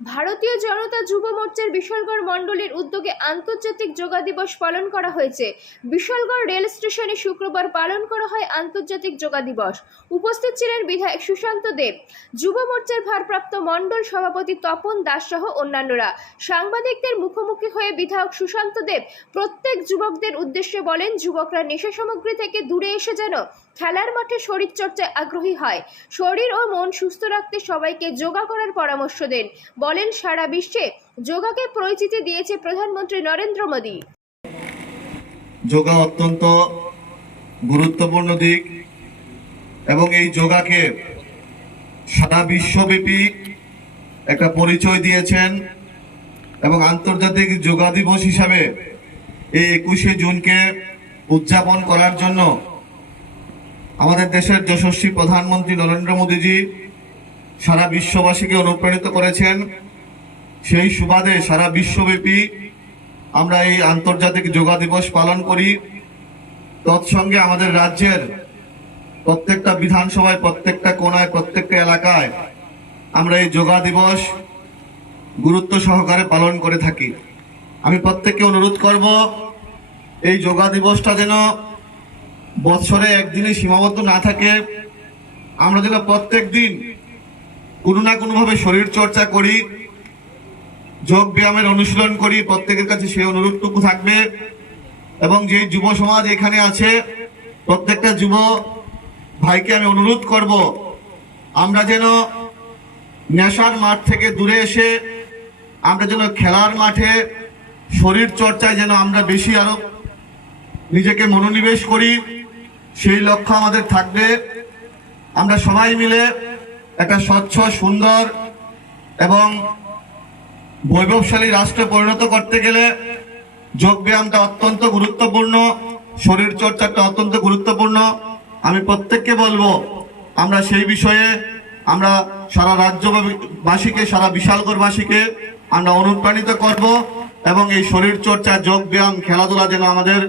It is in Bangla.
ভারতীয় জনতা যুব মোর্চার বিশালগড় মণ্ডলীর উদ্যোগে আন্তর্জাতিক যোগা দিবস পালন করা হয়েছে। বিশালগড় রেল স্টেশনে শুক্রবার পালন করা হয় আন্তর্জাতিক যোগা দিবস। উপস্থিত ছিলেন বিধায়ক সুশান্ত দেব, যুব মোর্চার ভারপ্রাপ্ত মণ্ডল সভাপতি তপন দাস সহ অন্যান্যরা। সাংবাদিকদের মুখোমুখি হয়ে বিধায়ক সুশান্ত দেব প্রত্যেক যুবকদের উদ্দেশ্যে বলেন, যুবকরা নেশা সামগ্রী থেকে দূরে এসে যেন খেলার মাঠে শরীরচর্চায় আগ্রহী হয়। শরীর ও মন সুস্থ রাখতে সবাইকে যোগা করার পরামর্শ দেন। বলেন, সারা বিশ্বে যোগাকে পরিচিতি দিয়েছে প্রধানমন্ত্রী নরেন্দ্র মোদী। যোগা অত্যন্ত গুরুত্বপূর্ণ দিক এবং এই যোগাকে সারা বিশ্বব্যাপী একটা পরিচয় দিয়েছেন এবং আন্তর্জাতিক যোগা দিবস হিসাবে এই একুশে জুনকে উদযাপন করার জন্য আমাদের দেশের যশস্বী প্রধানমন্ত্রী নরেন্দ্র মোদীজি সারা বিশ্ববাসীকে অনুপ্রাণিত করেছেন। সেই সুবাদে সারা বিশ্বব্যাপী আমরা এই আন্তর্জাতিক যোগা দিবস পালন করি। তৎসঙ্গে আমাদের রাজ্যের প্রত্যেকটা বিধানসভায়, প্রত্যেকটা কোনায়, প্রত্যেকটা এলাকায় আমরা এই যোগা দিবস গুরুত্ব সহকারে পালন করে থাকি। আমি প্রত্যেককে অনুরোধ করব, এই যোগা দিবসটা যেন বৎসরে একদিনে সীমাবদ্ধ না থাকে। আমরা যেন প্রত্যেক দিন কোনো না কোনোভাবে শরীর চর্চা করি, যোগ ব্যায়ামের অনুশীলন করি, প্রত্যেকের কাছে সেই অনুরোধটুকু থাকবে। এবং যে যুব সমাজ এখানে আছে, প্রত্যেকটা যুব ভাইকে আমি অনুরোধ করব, আমরা যেন নেশার মাঠ থেকে দূরে এসে, আমরা যেন খেলার মাঠে শরীর চর্চায় যেন আমরা বেশি আরও নিজেকে মনোনিবেশ করি, সেই লক্ষ্য আমাদের থাকবে। আমরা সবাই মিলে একটা স্বচ্ছ, সুন্দর এবং বৈভবশালী রাষ্ট্রে পরিণত করতে গেলে যোগ ব্যায়ামটা অত্যন্ত গুরুত্বপূর্ণ শরীর চর্চাটা অত্যন্ত গুরুত্বপূর্ণ। আমি প্রত্যেককে বলব, আমরা সেই বিষয়ে আমরা সারা রাজ্যবাসীকে, সারা বিশালগড়বাসীকে আমরা অনুপ্রাণিত করব এবং এই শরীর চর্চা যোগ ব্যায়াম খেলাধুলা যেন আমাদের